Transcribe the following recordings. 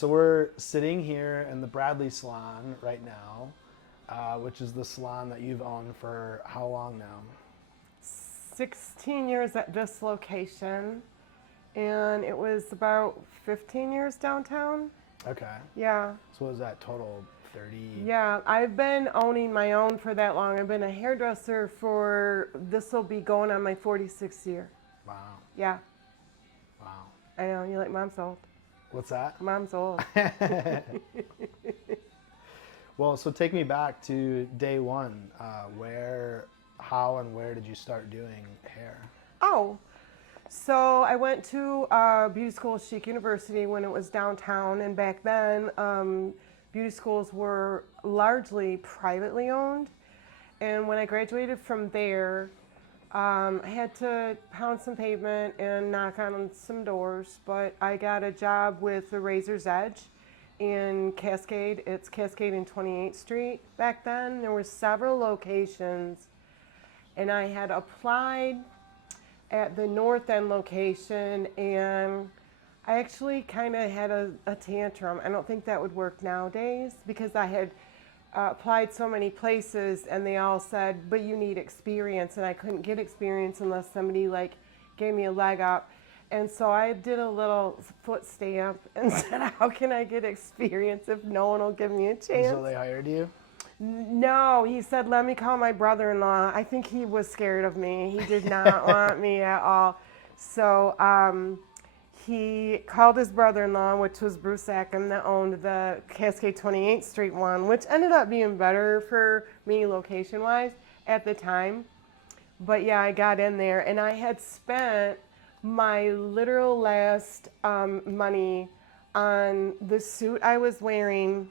So we're sitting here in the Bradley Salon right now, which is the salon that you've owned for how long now? 16 years at this location, and it was about 15 years downtown. Okay. Yeah. So what was that total? 30? Yeah, I've been owning my own for that long. I've been a hairdresser for, this will be going on my 46th year. Wow. Yeah, Wow. I know, you're like, Mom's old. What's that? Mom's old. Well, so take me back to day one. How and where did you start doing hair? Oh, so I went to beauty school at Chic University when it was downtown, and back then beauty schools were largely privately owned. And when I graduated from there, I had to pound some pavement and knock on some doors, but I got a job with the Razor's Edge in Cascade. It's Cascade and 28th Street. Back then, there were several locations, and I had applied at the North End location, and I actually kind of had a tantrum. I don't think that would work nowadays because I had applied so many places and they all said, but you need experience, and I couldn't get experience unless somebody like gave me a leg up. And so I did a little foot stamp and said, how can I get experience if no one will give me a chance? So they hired you? No, he said, let me call my brother-in-law. I think he was scared of me. He did not want me at all. So he called his brother-in-law, which was Bruce Ackham, that owned the Cascade 28th Street one, which ended up being better for me location-wise at the time. But yeah, I got in there, and I had spent my literal last money on the suit I was wearing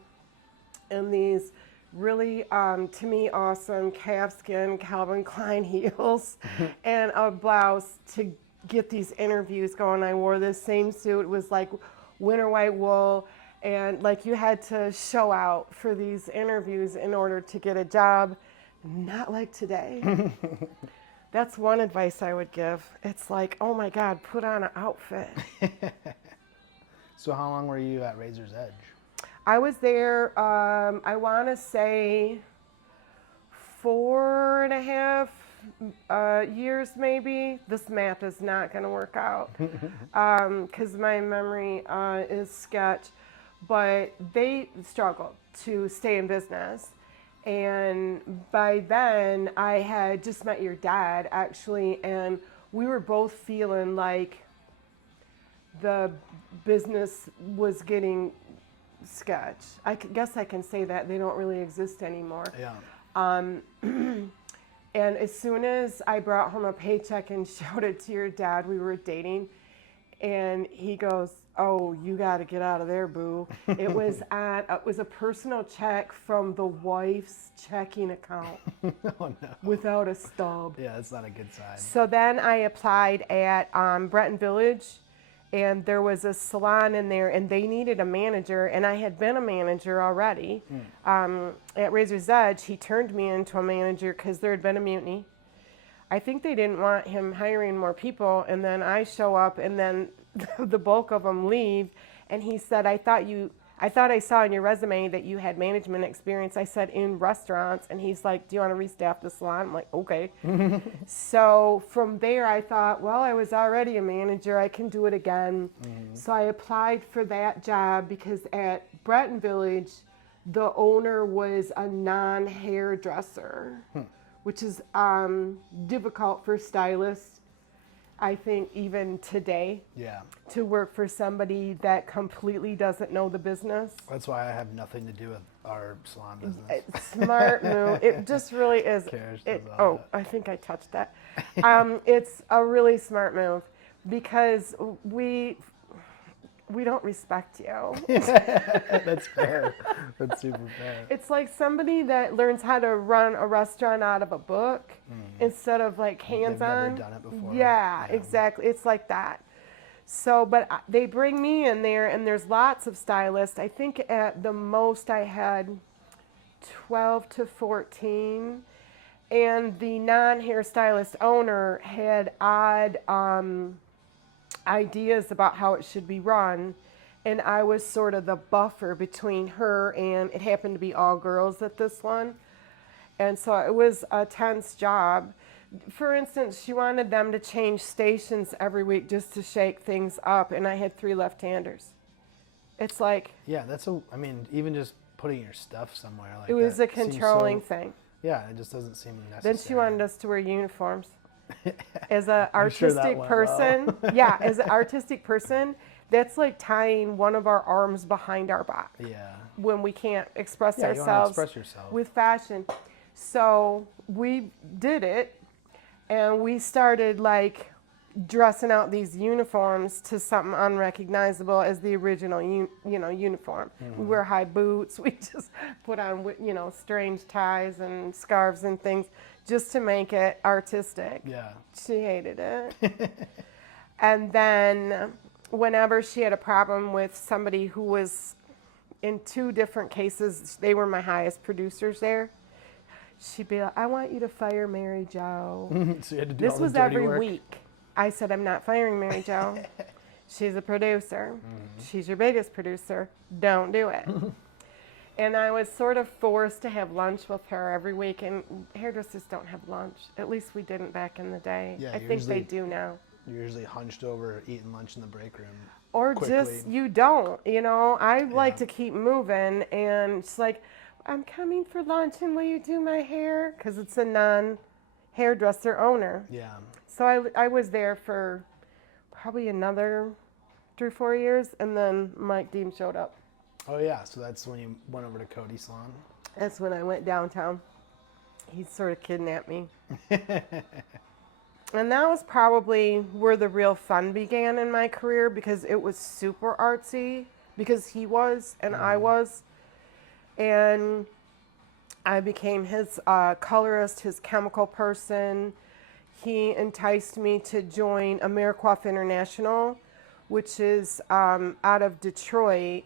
and these really, to me, awesome calfskin Calvin Klein heels and a blouse to get these interviews going. I wore this same suit. It was like winter white wool, and like you had to show out for these interviews in order to get a job. Not like today. That's one advice I would give. It's like, oh my God, put on an outfit. So how long were you at Razor's Edge? I was there, I want to say 4.5 years maybe. This math is not going to work out because my memory is sketch. But they struggled to stay in business. And by then, I had just met your dad, actually, and we were both feeling like the business was getting sketch. I guess I can say that. They don't really exist anymore. Yeah. And as soon as I brought home a paycheck and showed it to your dad, we were dating, and he goes, "Oh, you got to get out of there, boo." It was a personal check from the wife's checking account. Oh no. Without a stub. Yeah, that's not a good sign. So then I applied at Breton Village, and there was a salon in there, and they needed a manager, and I had been a manager already. At Razor's Edge, he turned me into a manager because there had been a mutiny. I think they didn't want him hiring more people, and then I show up, and then the bulk of them leave, and he said, I thought I saw in your resume that you had management experience. I said, in restaurants. And he's like, do you want to restaff the salon? I'm like, okay. So from there, I thought, well, I was already a manager. I can do it again. So I applied for that job because at Breton Village, the owner was a non-hairdresser, which is difficult for stylists. I think even today, Yeah. to work for somebody that completely doesn't know the business. That's why I have nothing to do with our salon business. It's smart move. It just really is. Cares does all that. I think I touched that. It's a really smart move because we don't respect you. That's fair. That's super fair. It's like somebody that learns how to run a restaurant out of a book instead of like hands-on. They've never done it before. Yeah, exactly. It's like that. So, but they bring me in there, and there's lots of stylists. I think at the most I had 12 to 14. And the non-hairstylist owner had odd ideas about how it should be run. and I was sort of the buffer between her and it happened to be all girls at this one. And so it was a tense job. For instance, she wanted them to change stations every week just to shake things up, and I had 3 left-handers. It's like... Yeah, I mean, even just putting your stuff somewhere like it was that a controlling seems thing. Yeah, it just doesn't seem necessary. Then she wanted us to wear uniforms. As an I'm sure that artistic went person, well. yeah, as an artistic person, that's like tying one of our arms behind our back. Yeah. When we can't express Yeah, you wanna ourselves express yourself. with fashion. So we did it, and we started like dressing out these uniforms to something unrecognizable as the original uniform. We wear high boots. We just put on strange ties and scarves and things just to make it artistic. Yeah. She hated it. And then whenever she had a problem with somebody who was in 2 different cases, they were my highest producers there. She'd be like, I want you to fire Mary Jo. So you had to do all This the was dirty every work? week. I said, I'm not firing Mary Jo. She's a producer. She's your biggest producer. Don't do it. And I was sort of forced to have lunch with her every week. And hairdressers don't have lunch. At least we didn't back in the day. Yeah, I think they do now. You're usually hunched over eating lunch in the break room. Or quickly. just, you don't. I like to keep moving. And it's like, I'm coming for lunch and will you do my hair? Because it's a non-hairdresser owner. Yeah. So I was there for probably another 3 or 4 years, and then Mike Deem showed up. Oh yeah, so that's when you went over to Cody's salon. That's when I went downtown. He sort of kidnapped me. And that was probably where the real fun began in my career, because it was super artsy, because he was and I was. And I became his colorist, his chemical person. He enticed me to join AmeriQuaff International, which is out of Detroit,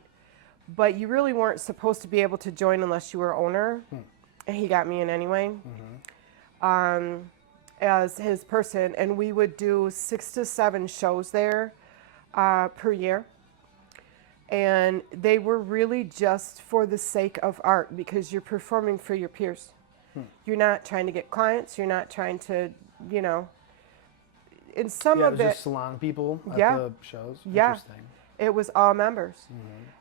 but you really weren't supposed to be able to join unless you were owner. And he got me in anyway, as his person. And we would do 6 to 7 shows there per year. And they were really just for the sake of art, because you're performing for your peers. You're not trying to get clients. You're not trying to, in some Yeah, it of was it, just salon people at Yeah. the shows. Yeah. Interesting. it was all members.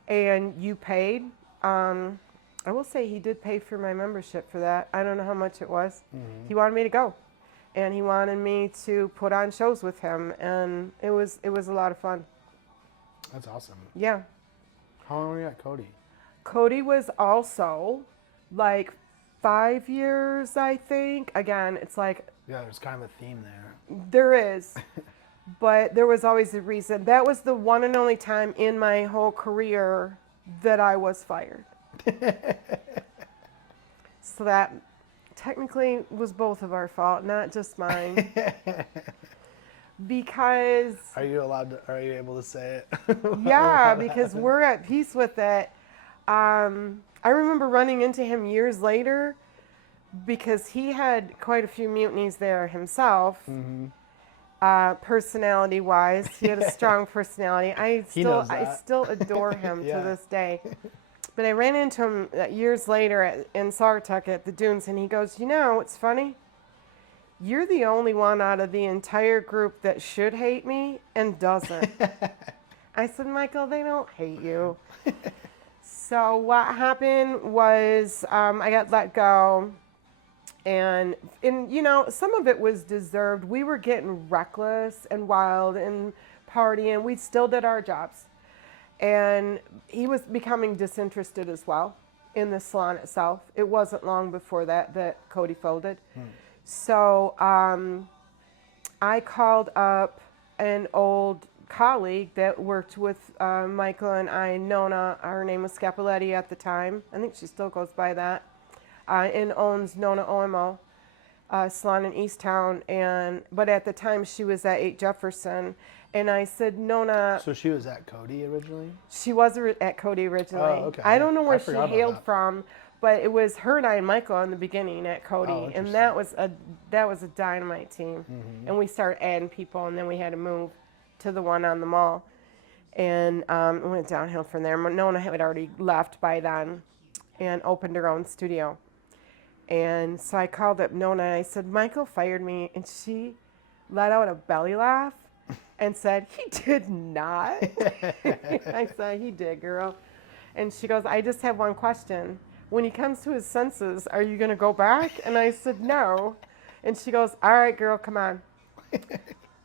And you paid. I will say he did pay for my membership for that. I don't know how much it was. He wanted me to go. And he wanted me to put on shows with him. And it was a lot of fun. That's awesome. Yeah. How long were you at Cody? Cody was also like 5 years, I think. Again, it's like Yeah, there's kind of a theme there. there is, but there was always a reason. That was the one and only time in my whole career that I was fired. So that technically was both of our fault, not just mine. Because Are you able to say it? yeah, because we're at peace with it. I remember running into him years later, because he had quite a few mutinies there himself. Personality-wise, he had a strong personality. I still adore him Yeah. to this day. But I ran into him years later in Saugatuck at the Dunes, and he goes, it's funny. You're the only one out of the entire group that should hate me and doesn't. I said, Michael, they don't hate you. So what happened was I got let go. And some of it was deserved. We were getting reckless and wild and partying. We still did our jobs. And he was becoming disinterested as well in the salon itself. It wasn't long before that Cody folded. So I called up an old colleague that worked with Michael and I, Nona. Her name was Scapoletti at the time. I think she still goes by that. And owns Nona OMO salon in Easttown. But at the time she was at 8 Jefferson. And I said, Nona. So she was at Cody originally? She was at Cody originally. Oh, okay. I don't know where she forgot about hailed that. from, but it was her and I and Michael in the beginning at Cody, Oh, and that was a dynamite team. And we started adding people, and then we had to move to the one on the mall. And it went downhill from there. Nona had already left by then and opened her own studio. And so I called up Nona and I said, Michael fired me. And she let out a belly laugh and said, he did not. I said, he did, girl. And she goes, I just have one question. When he comes to his senses, are you going to go back? And I said, no. And she goes, all right, girl, come on.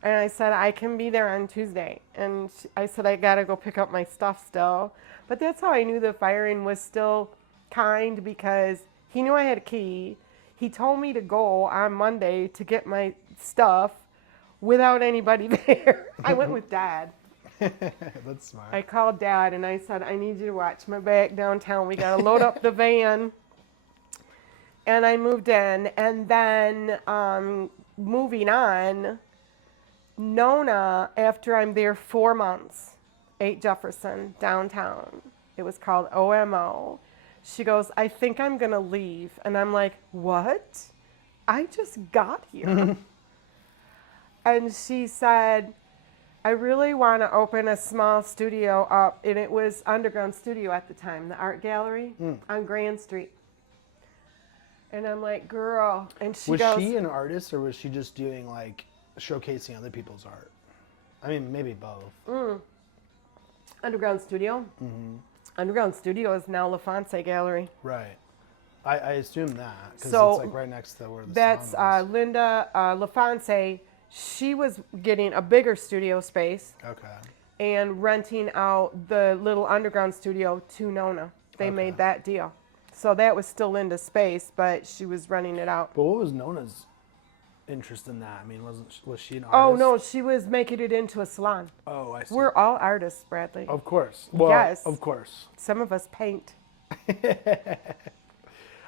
And I said, I can be there on Tuesday. And I said, I got to go pick up my stuff still. But that's how I knew the firing was still kind, because he knew I had a key. He told me to go on Monday to get my stuff without anybody there. I went with Dad. That's smart. I called Dad and I said, I need you to watch my back downtown. We got to load up the van. And I moved in. And then moving on, Nona, after I'm there 4 months, 8 Jefferson, downtown. It was called OMO. She goes, I think I'm going to leave. And I'm like, what? I just got here. And she said, I really want to open a small studio up. And it was Underground Studio at the time, the art gallery on Grand Street. And I'm like, girl. And she Was goes, she an artist, or was she just doing like showcasing other people's art? I mean, maybe both. Underground Studio? Underground Studio is now LaFonce Gallery. Right. I assume that, because So, it's like right next to where the That's salon was. Linda LaFonce. She was getting a bigger studio space Okay. and renting out the little underground studio to Nona. They Okay. made that deal. So that was still Linda's space, but she was renting it out. But what was Nona's interest in that? I mean, was she an artist? Oh, no, she was making it into a salon. Oh, I see. We're all artists, Bradley. Of course. Well, Yes. of course. Some of us paint.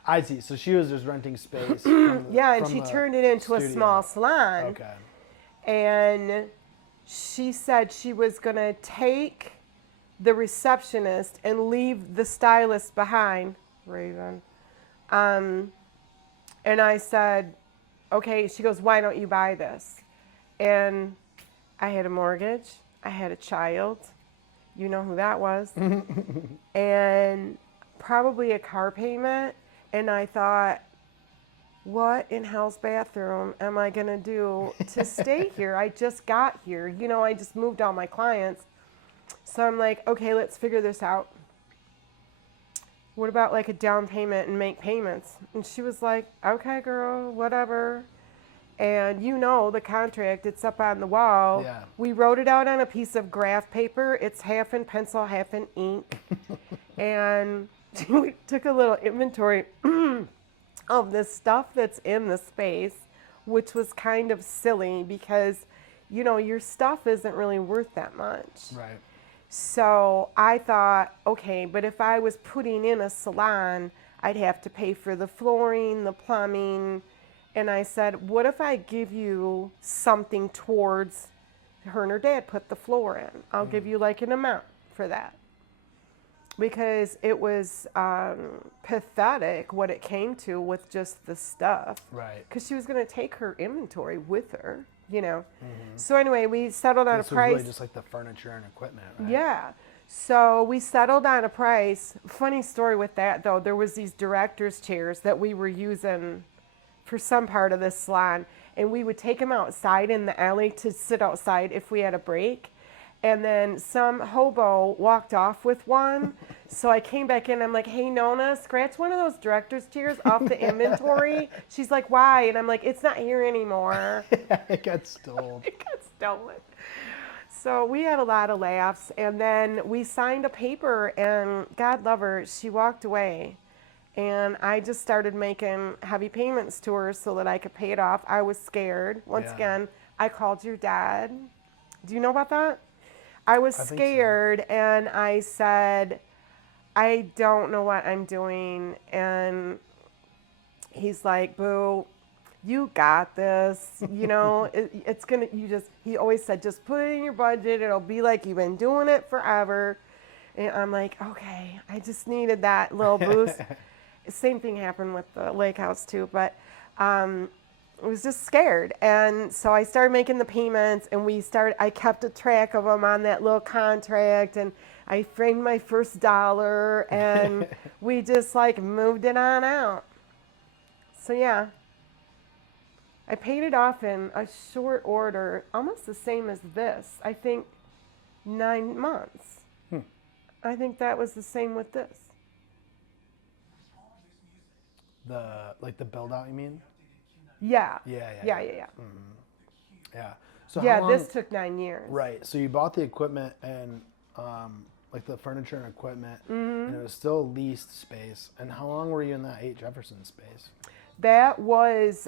I see. So she was just renting space. From the, Yeah, and from she the turned it into a studio. small salon. Okay. And she said she was going to take the receptionist and leave the stylist behind, Raven. And I said, okay. She goes, why don't you buy this? And I had a mortgage. I had a child. You know who that was. And probably a car payment. And I thought, what in hell's bathroom am I going to do to stay here? I just got here. You know, I just moved all my clients. So I'm like, okay, let's figure this out. What about like a down payment and make payments? And she was like, okay, girl, whatever. And you know the contract, it's up on the wall. Yeah. We wrote it out on a piece of graph paper. It's half in pencil, half in ink. And we took a little inventory of the stuff that's in the space, which was kind of silly because, you know, your stuff isn't really worth that much. Right. So I thought, okay, but if I was putting in a salon, I'd have to pay for the flooring, the plumbing. And I said, what if I give you something towards her and her dad put the floor in? I'll give you like an amount for that. Because it was pathetic what it came to with just the stuff. Right. Because she was going to take her inventory with her, you know. So anyway, we settled on This a was price. really just like the furniture and equipment, right? Yeah. So we settled on a price. Funny story with that, though. There was these director's chairs that we were using for some part of this salon. And we would take them outside in the alley to sit outside if we had a break. And then some hobo walked off with one. So I came back in. I'm like, hey, Nona, scratch one of those director's chairs off the inventory. She's like, why? And I'm like, it's not here anymore. It got stolen. It got stolen. So we had a lot of laughs. And then we signed a paper. And God love her, she walked away. And I just started making heavy payments to her so that I could pay it off. I was scared. Once again, I called your dad. Do you know about that? I was scared, and I said, I don't know what I'm doing. And he's like, boo, you got this. You know, it's going to, he always said, just put it in your budget. It'll be like you've been doing it forever. And I'm like, okay, I just needed that little boost. Same thing happened with the lake house, too. But was just scared. And so I started making the payments, and I kept a track of them on that little contract, and I framed my first dollar, and we just like moved it on out. So yeah, I paid it off in a short order, almost the same as this. I think 9 months. I think that was the same with this. The build out, you mean? Yeah. Yeah. Yeah. So Yeah, how long, this took 9 years. right. So you bought the equipment and like the furniture and equipment, and it was still leased space. And how long were you in that 8 Jefferson space? That was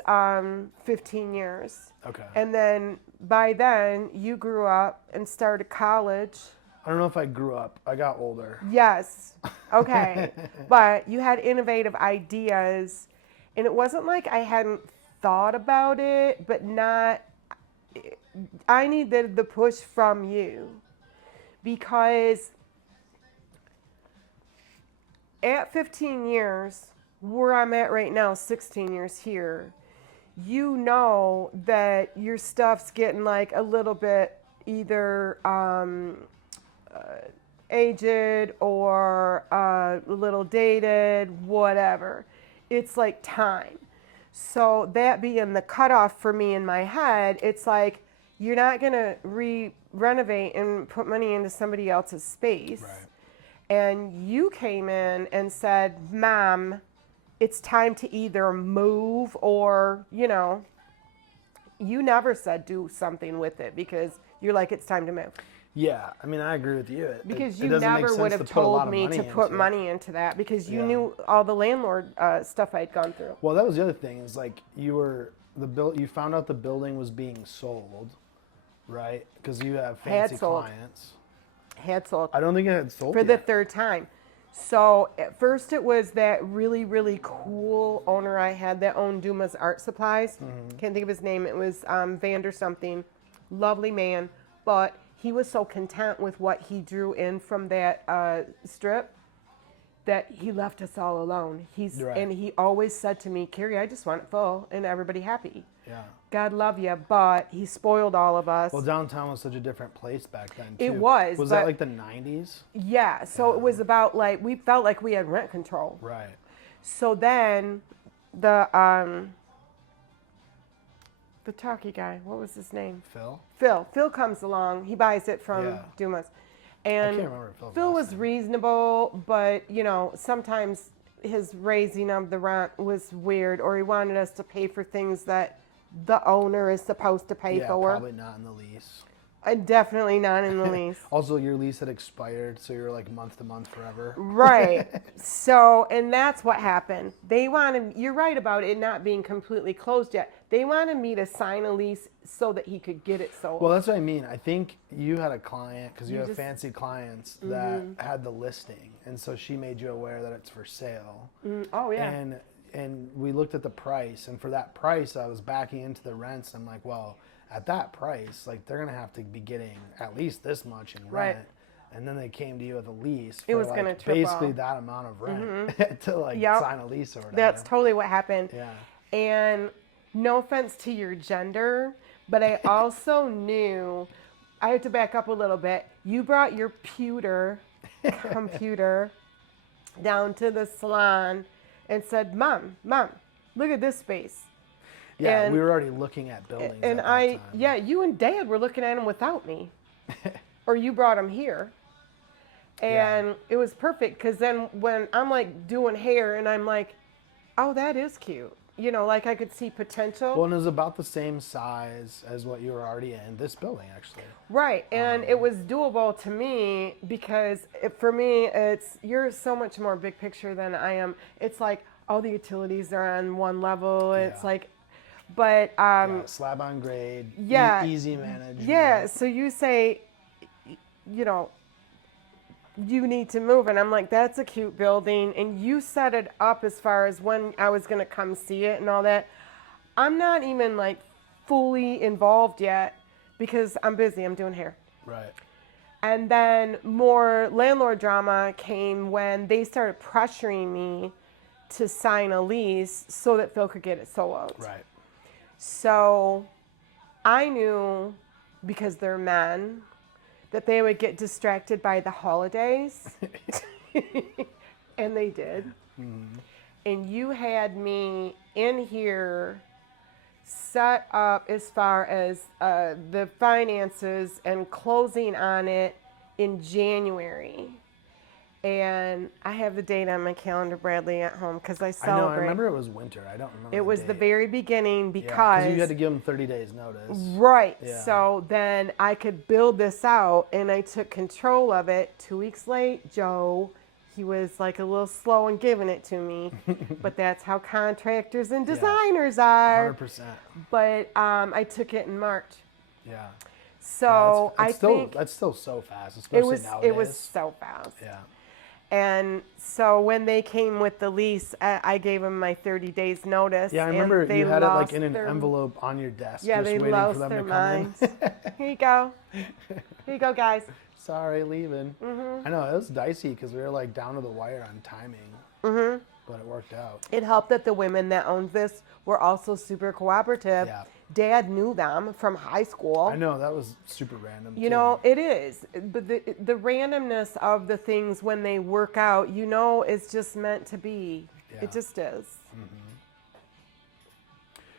15 years. Okay. And then by then, you grew up and started college. I don't know if I grew up. I got older. Yes. Okay. But you had innovative ideas. And it wasn't like I hadn't thought about it, but I needed the push from you. Because at 15 years, where I'm at right now, 16 years here, you know that your stuff's getting like a little bit either aged or a little dated, whatever. It's like time. So that being the cutoff for me in my head, it's like you're not going to renovate and put money into somebody else's space. Right. And you came in and said, Mom, it's time to either move or, you never said do something with it because you're like, it's time to move. Yeah, I mean, I agree with you. Because it you doesn't make never sense would have to put a lot told of me money to put into it. money into that because you Yeah. knew all the landlord stuff I'd gone through. Well, that was the other thing is like you found out the building was being sold, right? Because you have fancy clients. Had sold. I don't think it had sold For the yet. 3rd time. So at first it was that really, really cool owner I had that owned Dumas Art Supplies. Can't think of his name. It was Vander something. Lovely man. But he was so content with what he drew in from that strip that he left us all alone. Right. And he always said to me, Kerri, I just want it full and everybody happy. Yeah. God love you, but he spoiled all of us. Well, downtown was such a different place back then, too. It was. Was that like the 90s? Yeah. So it was about like, we felt like we had rent control. Right. So then the talkie guy, what was his name? Phil? Phil comes along. He buys it from Dumas. And I can't remember Phil's Phil last was name. reasonable, but, sometimes his raising of the rent was weird, or he wanted us to pay for things that the owner is supposed to pay Yeah, for. probably not in the lease. Definitely not in the lease. Also, your lease had expired, so you're like month to month forever. Right. So, and that's what happened. You're right about it not being completely closed yet. They wanted me to sign a lease so that he could get it sold. Well, that's what I mean. I think you had a client, because you have just- fancy clients that had the listing, and so she made you aware that it's for sale. Oh, yeah. And we looked at the price, and for that price, I was backing into the rents. I'm like, well, at that price, like they're gonna have to be getting at least this much in rent. Right. And then they came to you with a lease It for was like gonna triple. basically that amount of rent to like Yep. sign a lease or whatever. That's totally what happened. Yeah. And no offense to your gender, but I also knew, I had to back up a little bit. You brought your computer down to the salon and said, Mom, look at this space. Yeah, And- we were already looking at buildings And at that time. you and Dad were looking at them without me. Or you brought them here. And it was perfect because then when I'm like doing hair and I'm like, oh, that is cute. Like I could see potential. Well, and it was about the same size as what you were already in this building, actually. Right. And it was doable to me because for me, you're so much more big picture than I am. It's like all the utilities are on one level. It's Yeah. like, but Yeah, slab on grade. yeah. Easy management. yeah. So you say, you need to move. And I'm like, that's a cute building. And you set it up as far as when I was going to come see it and all that. I'm not even like fully involved yet because I'm busy. I'm doing hair. Right. And then more landlord drama came when they started pressuring me to sign a lease so that Phil could get it sold. Right. So I knew, because they're men, that they would get distracted by the holidays. And they did. And you had me in here set up as far as the finances and closing on it in January. And I have the date on my calendar, Bradley, at home because I I know. celebrate. I remember it was winter. I don't remember. It was the date. very beginning Yeah, because you had to give them 30 days notice. right. Yeah. So then I could build this out, and I took control of it. 2 weeks late, Joe, he was like a little slow in giving it to me, but that's how contractors and designers are. 100%. But I took it in March. Yeah. So Yeah, I still, think that's still so fast, especially nowadays. it was so fast. Yeah. And so when they came with the lease, I gave them my 30 days notice. Yeah, I and remember they you had it like lost in an their- envelope on your desk, Yeah, just they waiting for lost them their to come minds. in. Here you go. Here you go, guys. Sorry, leaving. Mm-hmm. I know, it was dicey because we were like down to the wire on timing, Mm-hmm. but it worked out. It helped that the women that owned this were also super cooperative. Yeah. Dad knew them from high school. I know, that was super random. You know, it is. But the randomness of the things when they work out, you know, it's just meant to be. Yeah. It just is.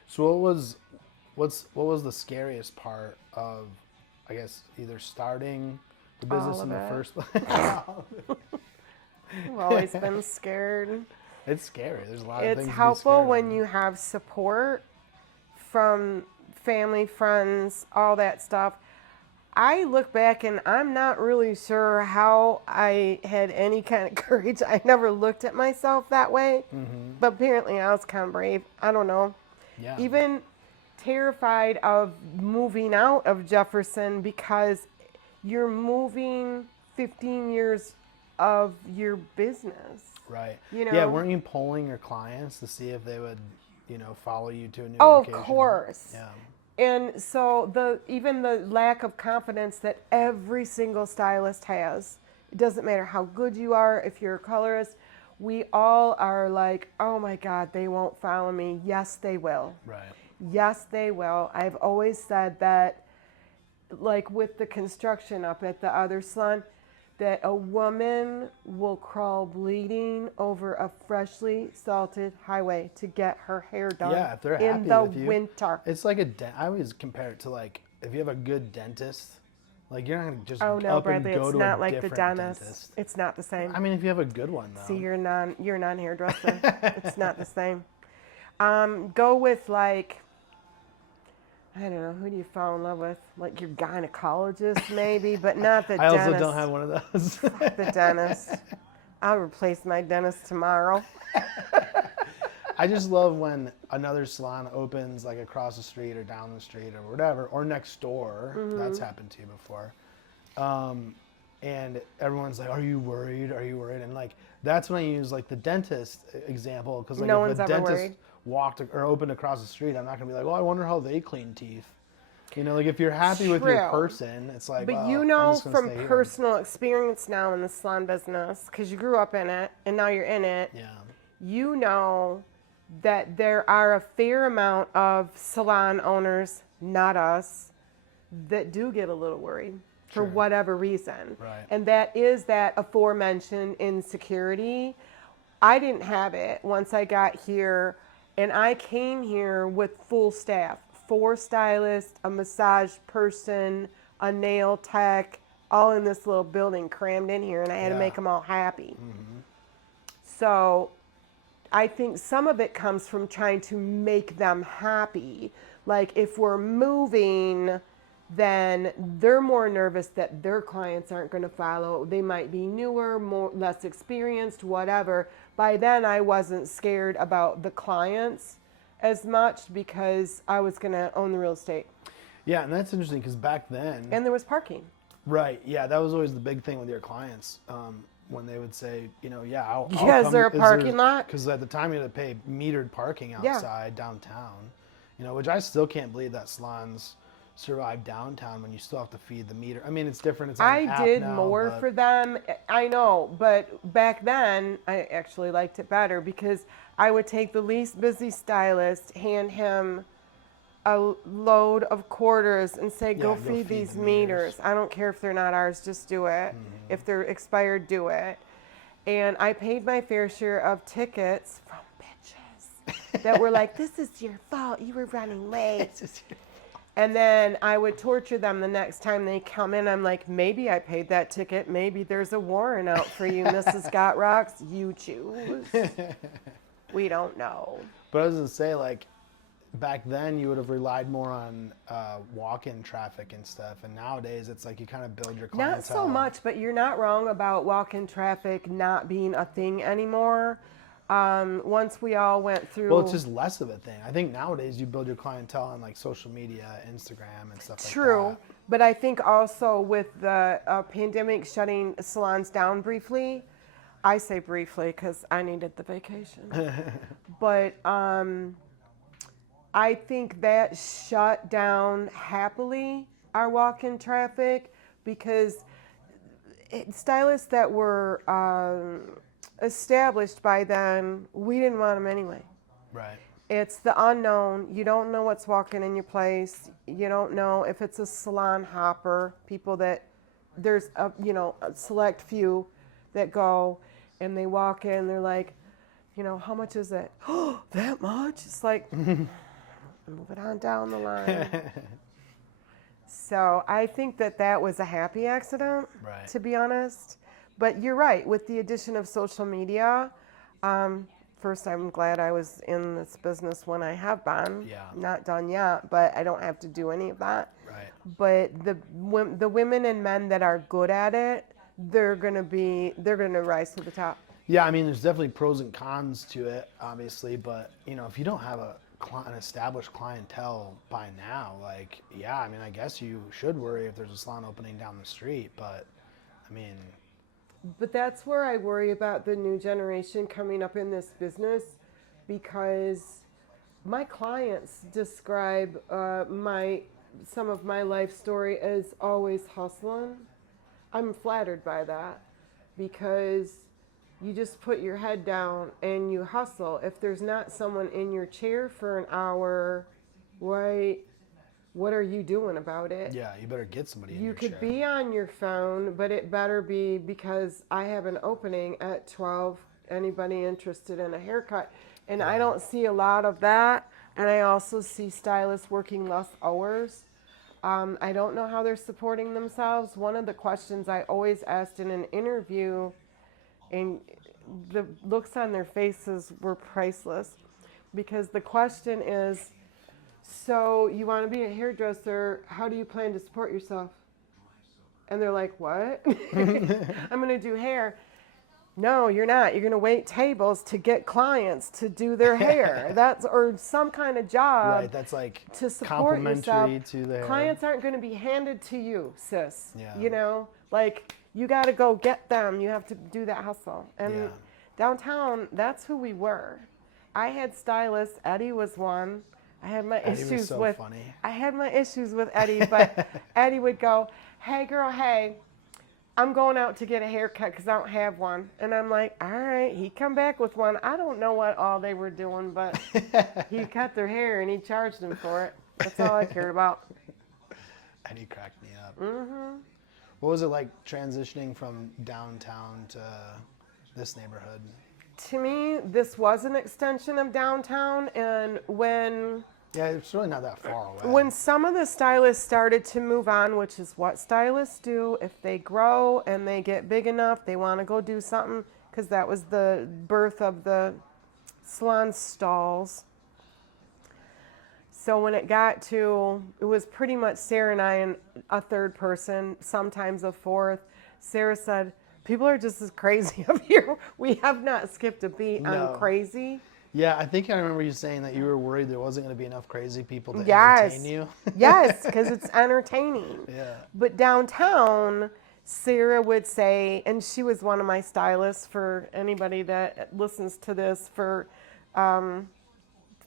So what was the scariest part of, I guess, either starting the business All in of the it. first place? I've always been scared. It's scary. There's a lot of It's things to be helpful scared when of. you have support from family, friends, all that stuff. I look back and I'm not really sure how I had any kind of courage. I never looked at myself that way, but apparently I was kind of brave. I don't know. Yeah. Even terrified of moving out of Jefferson because you're moving 15 years of your business. Right. You Yeah, know? weren't you polling your clients to see if they would, follow you to a new Oh, location? of course. Yeah. And so even the lack of confidence that every single stylist has, it doesn't matter how good you are, if you're a colorist, we all are like, oh my God, they won't follow me. Yes, they will. Right. Yes, they will. I've always said that, like with the construction up at the other salon, that a woman will crawl bleeding over a freshly salted highway to get her hair done Yeah, if they're happy in the with you. winter. It's like I always compare it to like if you have a good dentist, like you're not gonna just Oh no, up Bradley, and go it's to not a like the different dentist. It's not the same. I mean, if you have a good one though. See, you're a non-hairdresser. It's not the same. Go with like, I don't know, who do you fall in love with? Like your gynecologist maybe, but not the I dentist. also don't have one of those. The dentist. I'll replace my dentist tomorrow. I just love when another salon opens like across the street or down the street or whatever, or next door. That's happened to you before. And everyone's like, "Are you worried? Are you worried?" And like that's when I use like the dentist example because like No if one's a ever dentist worried. walked or opened across the street, I'm not gonna be like, "Oh, I wonder how they clean teeth." Like if you're happy with your True. person, it's like. But well, you I'm know just gonna from stay here. personal experience now in the salon business, because you grew up in it and now you're in it, Yeah. you know that there are a fair amount of salon owners, not us, that do get a little worried for Sure. whatever reason. Right. And that is that aforementioned insecurity. I didn't have it once I got here, and I came here with full staff, 4 stylists, a massage person, a nail tech, all in this little building crammed in here, and I had to Yeah. make them all happy. So I think some of it comes from trying to make them happy. Like if we're moving, then they're more nervous that their clients aren't going to follow. They might be newer, less experienced, whatever. By then I wasn't scared about the clients as much because I was going to own the real estate. Yeah, and that's interesting because back then. And there was parking. Right. Yeah, that was always the big thing with your clients when they would say, yeah, I'll Yeah, is come. there a parking lot? Because at the time you had to pay metered parking outside downtown, which I still can't believe that salons survive downtown when you still have to feed the meter. I mean, it's different. It's on an app I did now, more but- for them. I know, but back then I actually liked it better because I would take the least busy stylist, hand him a load of quarters and say, go go feed feed these the meters. meters. I don't care if they're not ours, just do it. If they're expired, do it. And I paid my fair share of tickets from bitches that were like, this is your fault. You were running late. And then I would torture them the next time they come in. I'm like, maybe I paid that ticket. Maybe there's a warrant out for you, Mrs. Got Rocks. You choose. We don't know. But I was going to say, like, back then you would have relied more on walk-in traffic and stuff. And nowadays it's like you kind of build your clientele. Not so much, but you're not wrong about walk-in traffic not being a thing anymore. Once we all went through... Well, it's just less of a thing. I think nowadays you build your clientele on like social media, Instagram and stuff like that. True. But I think also with the pandemic shutting salons down briefly, I say briefly because I needed the vacation. But I think that shut down happily our walk-in traffic because stylists that were established by then, we didn't want them anyway. Right. It's the unknown. You don't know what's walking in your place. You don't know if it's a salon hopper, people that there's a select few that go and they walk in, they're like, how much is it? Oh, that much? It's like, move it on down the line. So I think that was a happy accident, Right. to be honest. But you're right, with the addition of social media, first I'm glad I was in this business when I have been. Yeah. Not done yet, but I don't have to do any of that. Right. But the women and men that are good at it, they're gonna rise to the top. Yeah, I mean, there's definitely pros and cons to it, obviously, but if you don't have an established clientele by now, like, yeah, I mean, I guess you should worry if there's a salon opening down the street, but I mean. But that's where I worry about the new generation coming up in this business, because my clients describe some of my life story as always hustling. I'm flattered by that, because you just put your head down and you hustle. If there's not someone in your chair for an hour, what are you doing about it? Yeah, you better get somebody in your You could chair. be on your phone, but it better be because I have an opening at 12. Anybody interested in a haircut? And I don't see a lot of that. And I also see stylists working less hours. I don't know how they're supporting themselves. One of the questions I always asked in an interview, and the looks on their faces were priceless, because the question is, so you want to be a hairdresser, how do you plan to support yourself? And they're like, what? I'm going to do hair. No, you're not. You're going to wait tables to get clients to do their hair. Or some kind of job. Right, that's like to support yourself. complimentary to the hair. Clients aren't going to be handed to you, sis. Yeah. Like, you got to go get them. You have to do that hustle. And downtown, that's who we were. I had stylists. Eddie was one. I had my Eddie was issues so with. funny. I had my issues with Eddie, but Eddie would go, "Hey, girl, hey, I'm going out to get a haircut because I don't have one." And I'm like, "All right." He'd come back with one. I don't know what all they were doing, but he cut their hair and he charged them for it. That's all I cared about. Eddie cracked me up. Mm-hmm. What was it like transitioning from downtown to this neighborhood? To me, this was an extension of downtown, and Yeah, it's really not that far away. when some of the stylists started to move on, which is what stylists do, if they grow and they get big enough, they want to go do something, because that was the birth of the salon stalls. So when it was pretty much Sarah and I and a third person, sometimes a fourth. Sarah said, "People are just as crazy up here. We have not skipped a beat on crazy." Yeah, I think I remember you saying that you were worried there wasn't going to be enough crazy people to entertain you. Yes, because it's entertaining. Yeah. But downtown, Sarah would say, and she was one of my stylists for anybody that listens to this for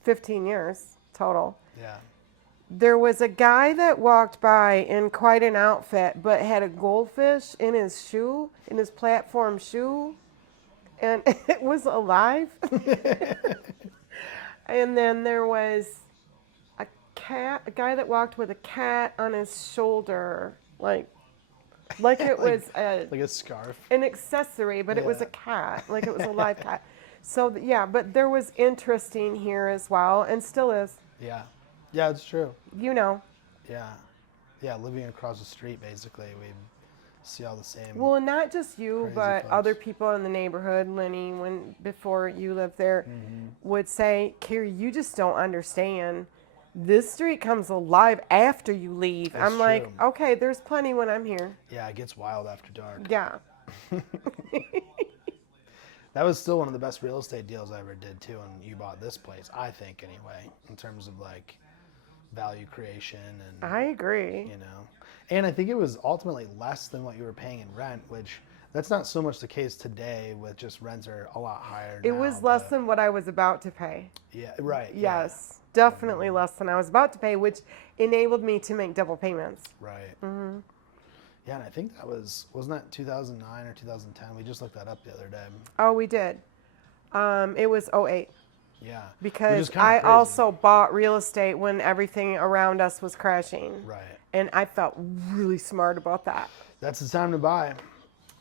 15 years total. Yeah. There was a guy that walked by in quite an outfit, but had a goldfish in his shoe, in his platform shoe, and it was alive. And then there was a a guy that walked with a cat on his shoulder, like it was like a scarf. an accessory, but it was a cat, like it was a live cat. So yeah, but there was interesting here as well, and still is. Yeah, yeah, it's true. You know. Yeah, living across the street, basically, we see all the same. Well, and not just you, crazy but folks. other people in the neighborhood, Lenny, when before you lived there, would say, Kerri, you just don't understand. This street comes alive after you leave. It's I'm like, true. okay, there's plenty when I'm here. Yeah, it gets wild after dark. Yeah. That was still one of the best real estate deals I ever did too, and you bought this place, I think anyway, in terms of like value creation and I agree. you know. And I think it was ultimately less than what you were paying in rent, which that's not so much the case today with just rents are a lot higher It now, was less but- than what I was about to pay. Yeah, right. yeah, Yes, definitely less than I was about to pay, which enabled me to make double payments. Right. Yeah, and I think that wasn't that 2009 or 2010? We just looked that up the other day. Oh, we did. It was 08. Yeah. Which Because is kinda I crazy. also bought real estate when everything around us was crashing. Right. And I felt really smart about that. That's the time to buy.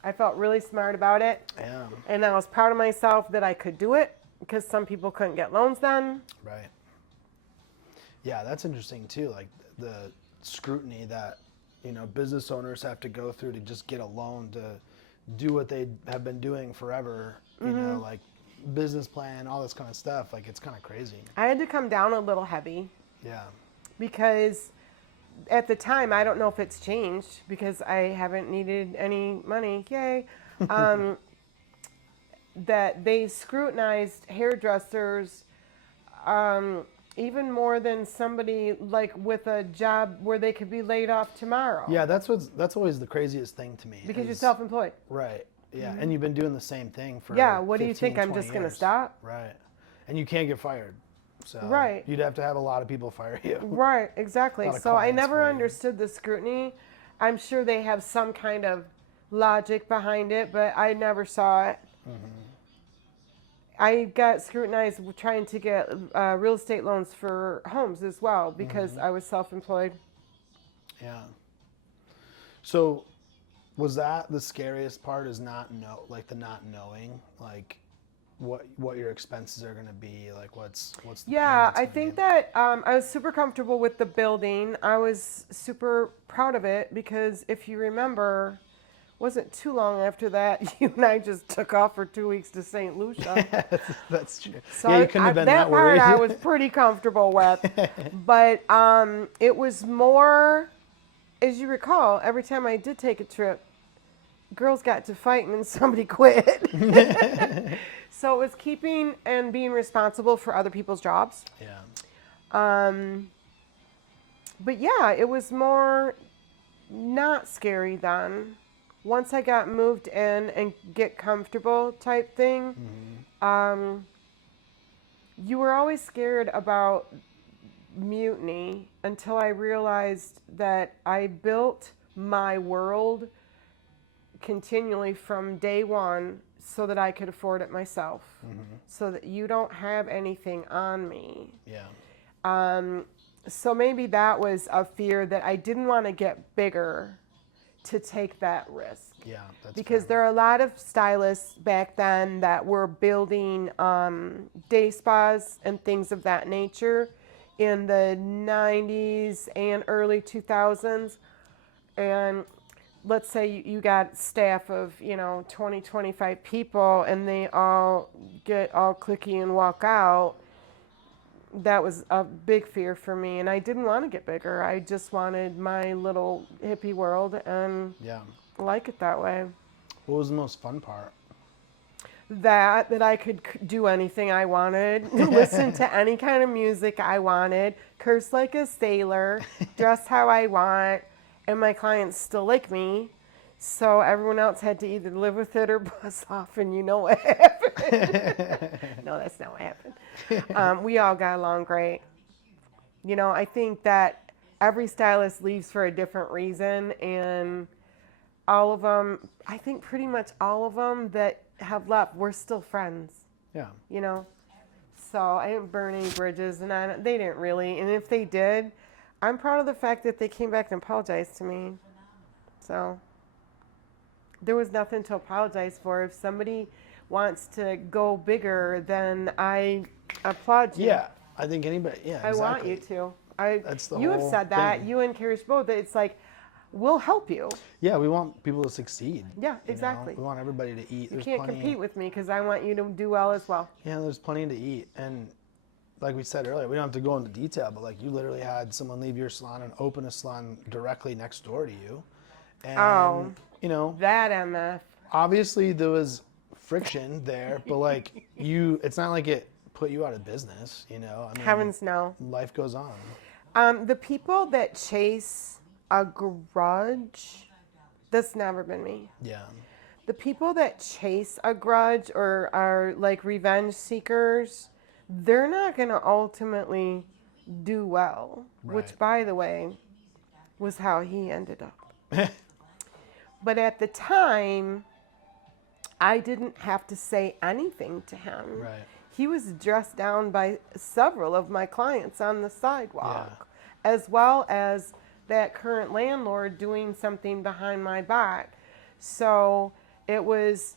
I felt really smart about it. Yeah. And I was proud of myself that I could do it because some people couldn't get loans then. Right. Yeah, that's interesting too. Like the scrutiny that, you know, business owners have to go through to just get a loan to do what they have been doing forever. You know, like business plan, all this kind of stuff. Like it's kind of crazy. I had to come down a little heavy Yeah. because at the time, I don't know if it's changed because I haven't needed any money. Yay. That they scrutinized hairdressers even more than somebody like with a job where they could be laid off tomorrow. Yeah, that's always the craziest thing to me. Because you're is- self-employed. Right. Yeah, and you've been doing the same thing for Yeah, what do you 15, think? I'm 20 just going to years. stop? Right. And you can't get fired. So Right. you'd have to have a lot of people fire you. Right, exactly. lot of So I clients never for you. understood the scrutiny. I'm sure they have some kind of logic behind it, but I never saw it. I got scrutinized trying to get real estate loans for homes as well because I was self-employed. Yeah. So was that the scariest part is not knowing like what your expenses are going to be, like what's the Yeah, payments I gonna think be? that I was super comfortable with the building. I was super proud of it because if you remember, wasn't too long after that, you and I just took off for 2 weeks to St. Lucia. That's true. So Yeah, you couldn't have been that part worried. I was pretty comfortable with. But it was more, as you recall, every time I did take a trip, girls got to fighting and somebody quit. So it was keeping and being responsible for other people's jobs. Yeah. But yeah, it was more not scary then. Once I got moved in and get comfortable type thing, you were always scared about mutiny until I realized that I built my world continually from day one so that I could afford it myself. So that you don't have anything on me. Yeah. So maybe that was a fear that I didn't want to get bigger to take that risk. Yeah. That's Because fair. there are a lot of stylists back then that were building day spas and things of that nature in the 90s and early 2000s. And let's say you got staff of, 20, 25 people and they all get all cliquey and walk out. That was a big fear for me, and I didn't want to get bigger. I just wanted my little hippie world and Yeah. like it that way. What was the most fun part? That I could do anything I wanted, listen to any kind of music I wanted, curse like a sailor, dress how I want, and my clients still like me. So everyone else had to either live with it or buzz off, and you know what happened. No, that's not what happened. We all got along great. I think that every stylist leaves for a different reason, and all of them, I think pretty much all of them that have left, we're still friends, Yeah. So I didn't burn any bridges, and they didn't really. And if they did, I'm proud of the fact that they came back and apologized to me. So there was nothing to apologize for. If somebody wants to go bigger, then I applaud you. Yeah, I think anybody. Yeah, I want exactly. you to. That's the You have whole said that. thing. You and Kerri both. It's like, we'll help you. Yeah, we want people to succeed. Yeah, you exactly. know? We want everybody to eat. You can't compete with me because I want you to do well as well. Yeah, there's plenty to eat. And like we said earlier, we don't have to go into detail, but like you literally had someone leave your salon and open a salon directly next door to you. And, you know, that MF. Obviously there was friction there, but like it's not like it put you out of business, you know? I mean, Heavens no. Life goes on. The people that chase a grudge, that's never been me. Yeah. The people that chase a grudge or are like revenge seekers, they're not going to ultimately do well, which, by the way, was how he ended up. But at the time, I didn't have to say anything to him. Right. He was dressed down by several of my clients on the sidewalk, as well as that current landlord doing something behind my back. So it was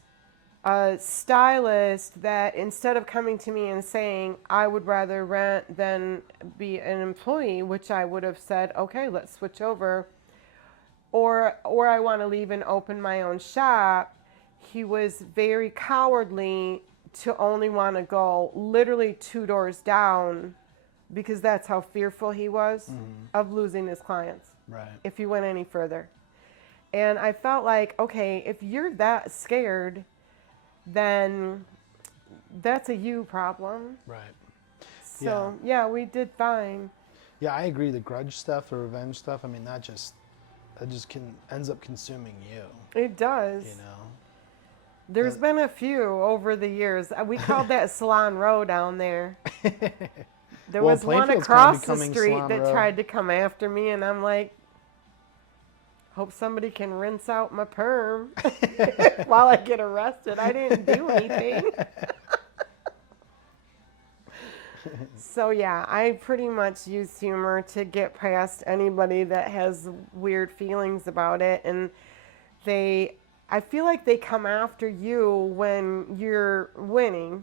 a stylist that instead of coming to me and saying, I would rather rent than be an employee, which I would have said, okay, let's switch over, or I want to leave and open my own shop, he was very cowardly to only want to go literally 2 doors down because that's how fearful he was of losing his clients if he went any further. And I felt like, okay, if you're that scared, then that's a you problem. Right. So, yeah, we did fine. Yeah, I agree. The grudge stuff, the revenge stuff, I mean, that just ends up consuming you. It does. You know? There's been a few over the years. We called that Salon Row down there. There was one across the street that tried to come after me, and I'm like, hope somebody can rinse out my perm while I get arrested. I didn't do anything. So, yeah, I pretty much use humor to get past anybody that has weird feelings about it. And I feel like they come after you when you're winning.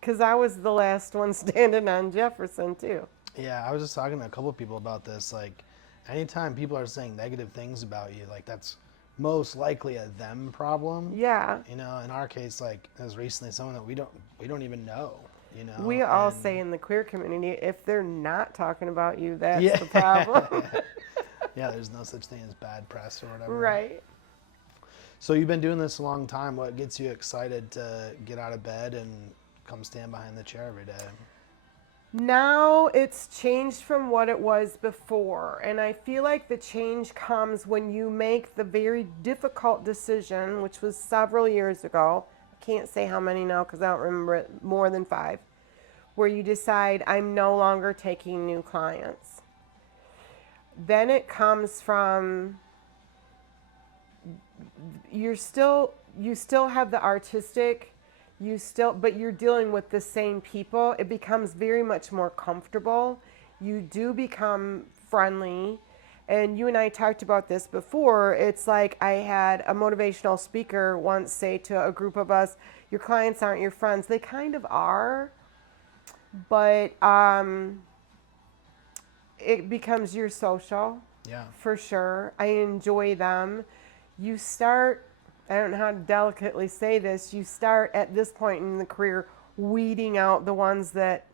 Because I was the last one standing on Jefferson, too. Yeah, I was just talking to a couple of people about this. Like, anytime people are saying negative things about you, like, that's most likely a them problem. Yeah. You know, in our case, like, as recently someone that we don't even know, you know. We all say in the queer community, if they're not talking about you, that's the problem. Yeah, there's no such thing as bad press or whatever. Right. So you've been doing this a long time. What gets you excited to get out of bed and come stand behind the chair every day? Now it's changed from what it was before. And I feel like the change comes when you make the very difficult decision, which was several years ago. I can't say how many now because I don't remember it, more than 5, where you decide I'm no longer taking new clients. Then it comes from you still have the artistic, but you're dealing with the same people. It becomes very much more comfortable. You do become friendly. And you and I talked about this before. It's like I had a motivational speaker once say to a group of us, your clients aren't your friends. They kind of are, but it becomes your social. Yeah. For sure. I enjoy them. You start, I don't know how to delicately say this, you start at this point in the career weeding out the ones that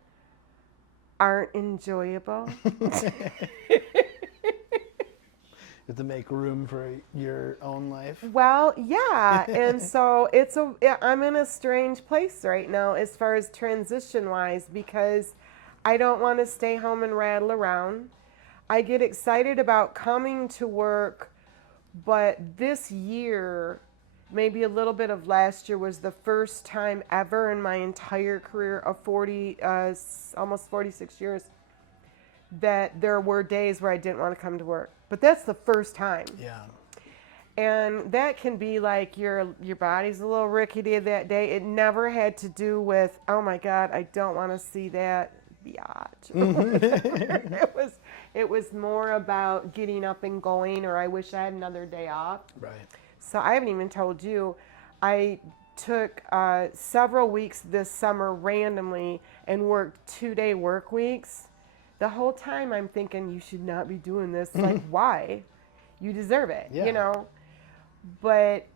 aren't enjoyable. You have to make room for your own life. Well, yeah. And so I'm in a strange place right now as far as transition wise, because I don't want to stay home and rattle around. I get excited about coming to work, but this year, maybe a little bit of last year, was the first time ever in my entire career of almost 46 years that there were days where I didn't want to come to work. But that's the first time. Yeah. And that can be like your body's a little rickety that day. It never had to do with, oh my God, I don't want to see that biatch. It was more about getting up and going, or I wish I had another day off. Right. So I haven't even told you, I took several weeks this summer randomly and worked 2-day work weeks. The whole time I'm thinking, you should not be doing this. Like, why? You deserve it, Yeah. you know? But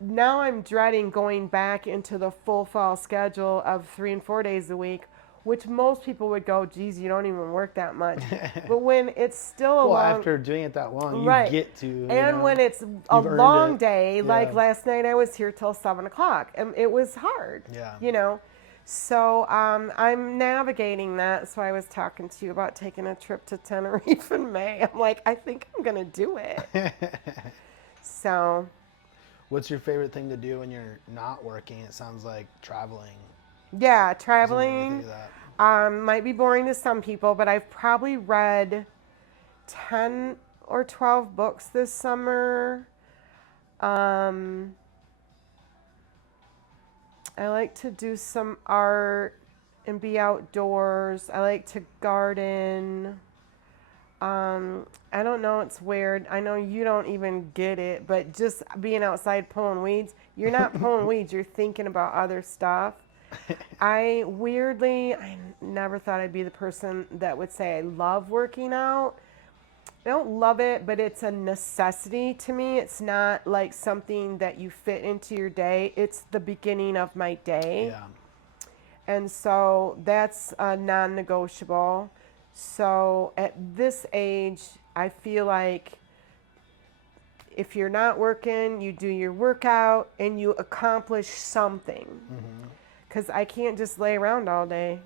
now I'm dreading going back into the full fall schedule of 3 and 4 days a week, which most people would go, geez, you don't even work that much. But when it's still a Well, long... after doing it that long, you Right. get to, you And know, when it's a you've earned long it. day, like Yeah. last night I was here till 7 o'clock, and it was hard, Yeah. you know? So I'm navigating that. So I was talking to you about taking a trip to Tenerife in May. I'm like, I think I'm going to do it. So... What's your favorite thing to do when you're not working? It sounds like traveling. Yeah, Something to traveling do that. might be boring to some people, but I've probably read 10 or 12 books this summer. I like to do some art and be outdoors. I like to garden. I don't know, it's weird. I know you don't even get it, but just being outside pulling weeds, you're not pulling weeds, you're thinking about other stuff. I never thought I'd be the person that would say I love working out. I don't love it, but it's a necessity to me. It's not like something that you fit into your day. It's the beginning of my day. Yeah. And so that's non-negotiable. So at this age, I feel like if you're not working, you do your workout and you accomplish something. Because I can't just lay around all day.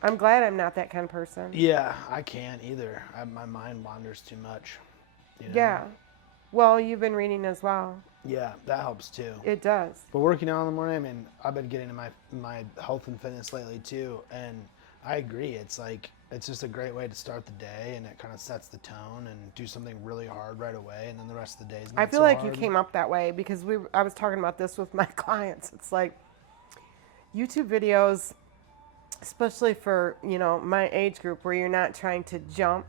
I'm glad I'm not that kind of person. Yeah, I can't either. My mind wanders too much. You know? Yeah. Well, you've been reading as well. Yeah, that helps too. It does. But working out in the morning, I mean, I've been getting into my health and fitness lately too, and I agree. It's like, it's just a great way to start the day, and it kind of sets the tone, and do something really hard right away, and then the rest of the day is not I feel so like hard. you came up that way because I was talking about this with my clients. It's like YouTube videos, especially for, you know, my age group where you're not trying to jump,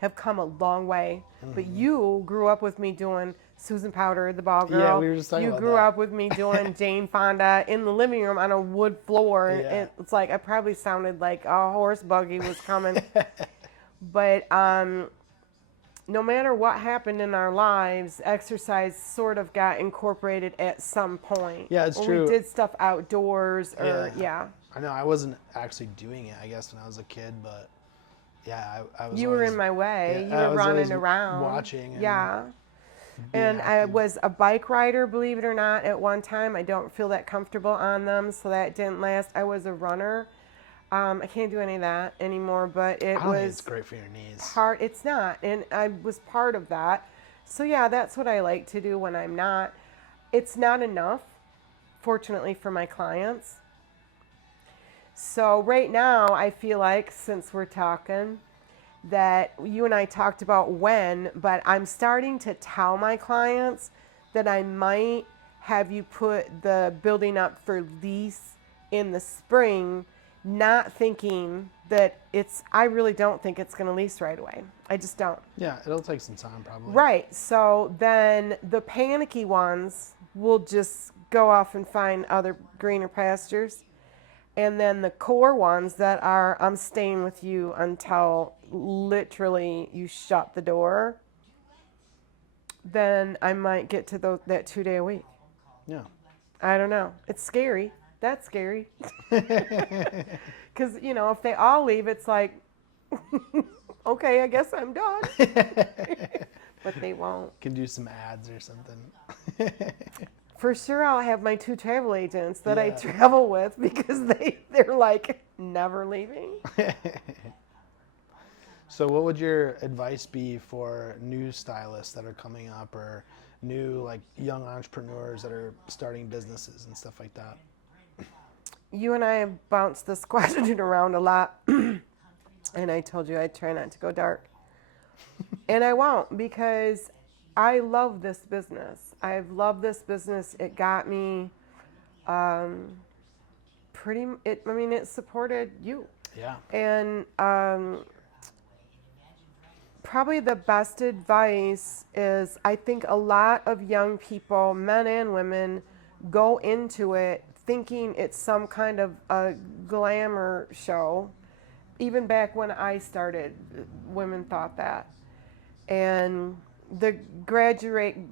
have come a long way. But you grew up with me doing Susan Powder, the ball girl. Yeah, we were just talking You about grew that. up with me doing Jane Fonda in the living room on a wood floor. Yeah. And it's like I probably sounded like a horse buggy was coming. But no matter what happened in our lives, exercise sort of got incorporated at some point. Yeah, it's Or true. We did stuff outdoors or, yeah. I know I wasn't actually doing it, I guess, when I was a kid, but yeah, I was. You were always, in my way. yeah, I You were was always running around. watching. And Yeah. being And I active. was a bike rider, believe it or not, at one time. I don't feel that comfortable on them, so that didn't last. I was a runner. I can't do any of that anymore, but it I don't think was it's great for your knees. it's not, and I was part of that. So yeah, that's what I like to do when I'm not. It's not enough, fortunately for my clients. So right now, I feel like, since we're talking, that you and I talked about when, but I'm starting to tell my clients that I might have you put the building up for lease in the spring, not thinking that I really don't think it's going to lease right away. I just don't. Yeah, it'll take some time probably. Right. So then the panicky ones will just go off and find other greener pastures. And then the core ones that are, I'm staying with you until literally you shut the door, then I might get to that 2 day a week. Yeah. I don't know. It's scary. That's scary. Because, you know, if they all leave, it's like, okay, I guess I'm done. But they won't. Can do some ads or something. For sure, I'll have my 2 travel agents that I Yeah. travel with because they're like never leaving. So what would your advice be for new stylists that are coming up, or new like young entrepreneurs that are starting businesses and stuff like that? You and I have bounced this question around a lot. And I told you I'd try not to go dark. And I won't, because I love this business. I've loved this business. It got me it supported you. Yeah. And probably the best advice is, I think a lot of young people, men and women, go into it thinking it's some kind of a glamour show. Even back when I started, women thought that. And the graduation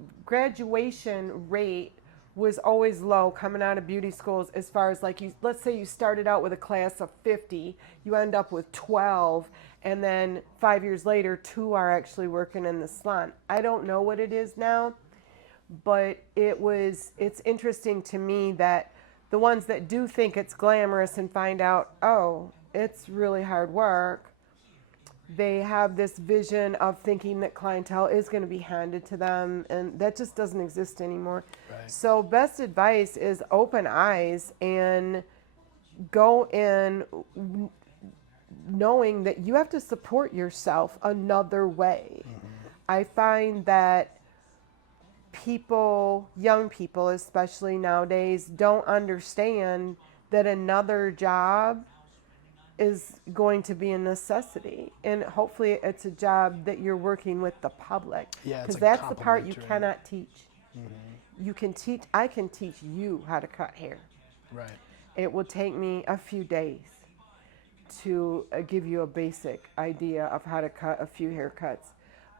rate was always low coming out of beauty schools, as far as like, let's say you started out with a class of 50, you end up with 12, and then 5 years later 2 are actually working in the salon. I don't know what it is now, but it's interesting to me that the ones that do think it's glamorous and find out, oh, it's really hard work, they have this vision of thinking that clientele is going to be handed to them, and that just doesn't exist anymore. Right. So best advice is open eyes and go in knowing that you have to support yourself another way. I find that people, young people especially nowadays, don't understand that another job is going to be a necessity, and hopefully it's a job that you're working with the public, Yeah, it's because like that's the part you complimentary. cannot teach. You can teach, I can teach you how to cut hair. Right. It will take me a few days to give you a basic idea of how to cut a few haircuts,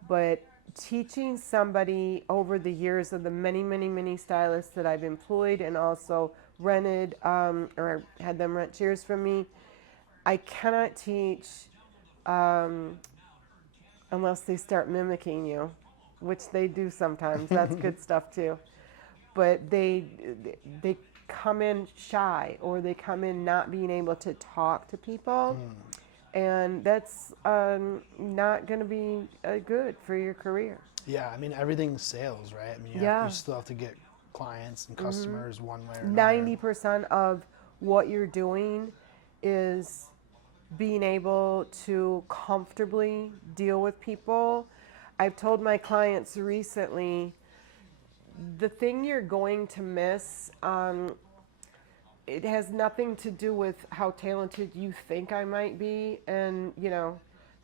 but teaching somebody over the years of the many stylists that I've employed and also rented or had them rent chairs from me, I cannot teach unless they start mimicking you, which they do sometimes. That's good stuff too. But they come in shy, or they come in not being able to talk to people, and that's not going to be good for your career. Yeah, I mean, everything's sales, right? I mean, Yeah. you still have to get clients and customers one way or another. 90% of what you're doing is being able to comfortably deal with people. I've told my clients recently, the thing you're going to miss, it has nothing to do with how talented you think I might be. And,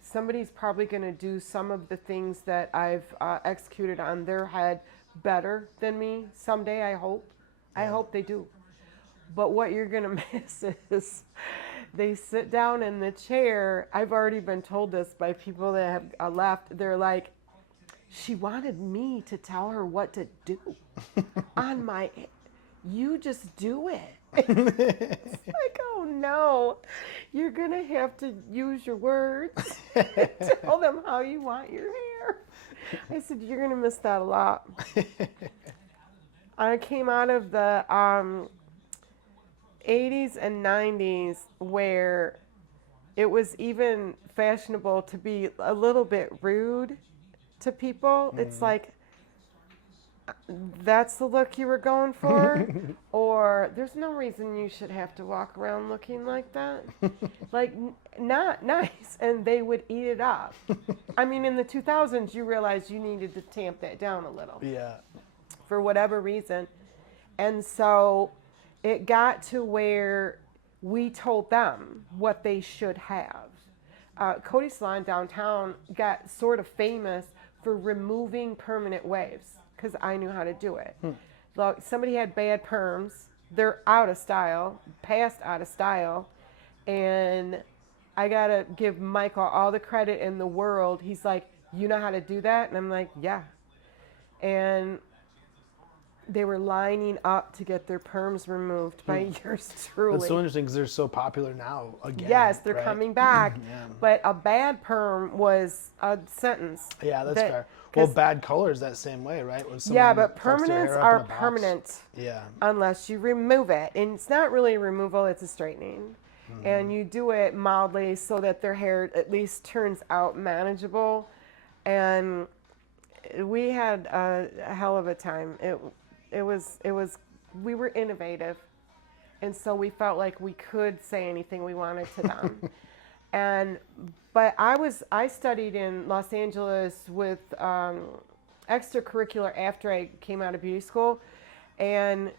somebody's probably going to do some of the things that I've executed on their head better than me someday, I hope. I hope they do. But what you're going to miss is they sit down in the chair. I've already been told this by people that have left. They're like, she wanted me to tell her what to do you just do it. It's like, oh no, you're going to have to use your words. Tell them how you want your hair. I said, you're going to miss that a lot. I came out of the 80s and 90s where it was even fashionable to be a little bit rude to people. It's like, that's the look you were going for? Or there's no reason you should have to walk around looking like that. Like, not nice. And they would eat it up. I mean, in the 2000s, you realized you needed to tamp that down a little. Yeah. For whatever reason. And so it got to where we told them what they should have. Cody's Salon downtown got sort of famous for removing permanent waves, because I knew how to do it. Look, somebody had bad perms. They're out of style, past out of style. And I got to give Michael all the credit in the world. He's like, you know how to do that? And I'm like, yeah. And they were lining up to get their perms removed by yours truly. That's so interesting because they're so popular now again. Yes, they're right? coming back. Yeah. But a bad perm was a sentence. Yeah, that's fair. Well, bad colors that same way, right? When Yeah, someone but fucks their permanents hair up in are a box. permanent Yeah. unless you remove it. And it's not really a removal, it's a straightening. And you do it mildly so that their hair at least turns out manageable. And we had a hell of a time. It was we were innovative, and so we felt like we could say anything we wanted to them. But I studied in Los Angeles with extracurricular after I came out of beauty school, and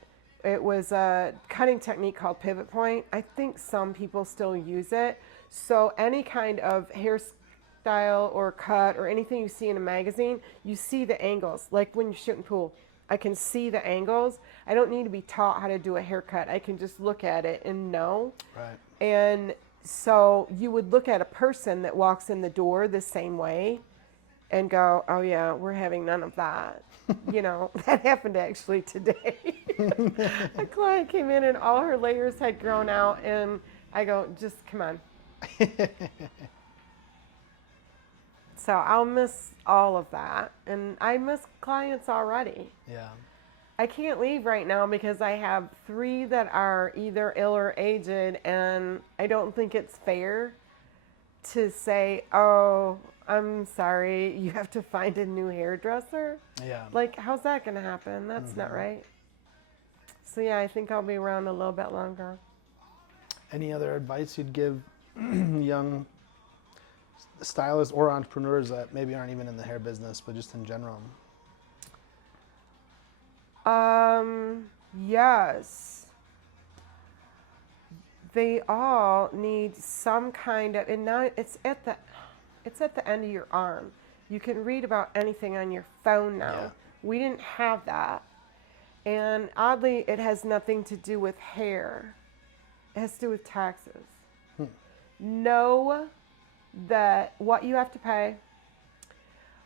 it was a cutting technique called pivot point. I think some people still use it. So any kind of hairstyle or cut or anything you see in a magazine, you see the angles. Like when you're shooting pool, I can see the angles. I don't need to be taught how to do a haircut. I can just look at it and know. Right. And so you would look at a person that walks in the door the same way and go, oh yeah, we're having none of that. You know, that happened actually today. A client came in and all her layers had grown out, and I go, just come on. So I'll miss all of that, and I miss clients already. Yeah. I can't leave right now because I have 3 that are either ill or aged, and I don't think it's fair to say, oh, I'm sorry, you have to find a new hairdresser. Yeah. Like, how's that going to happen? That's not right. So, yeah, I think I'll be around a little bit longer. Any other advice you'd give young stylists or entrepreneurs that maybe aren't even in the hair business, but just in general? Yes. They all need some kind of, and now it's at the end of your arm. You can read about anything on your phone now. Yeah. We didn't have that. And oddly, it has nothing to do with hair. It has to do with taxes. Know that what you have to pay,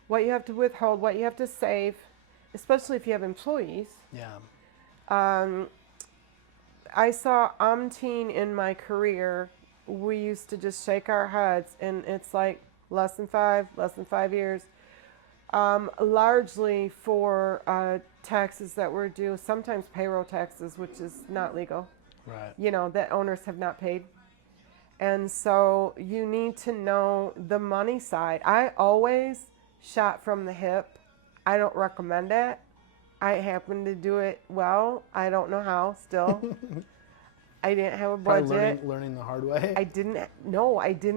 what you have to withhold, what you have to save, especially if you have employees. Yeah. I saw umpteen in my career. We used to just shake our heads, and it's like less than 5 years. Largely for taxes that were due, sometimes payroll taxes, which is not legal. Right. You know, that owners have not paid. And so you need to know the money side. I always shot from the hip. I don't recommend it. I happen to do it well. I don't know how still. I didn't have a budget. Probably learning the hard way. I didn't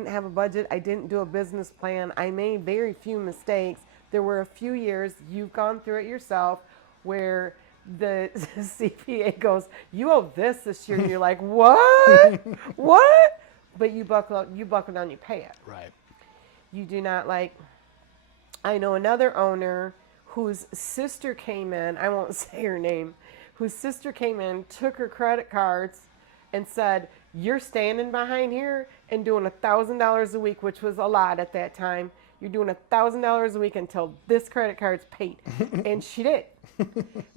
have a budget. I didn't do a business plan. I made very few mistakes. There were a few years, you've gone through it yourself, where the CPA goes, you owe this year. And you're like, what? What? But you buckle down, you pay it. Right. You do not I know another owner whose sister came in, I won't say her name, whose sister came in, took her credit cards and said, you're standing behind here and doing $1,000 a week, which was a lot at that time. You're doing $1,000 a week until this credit card's paid. And she did,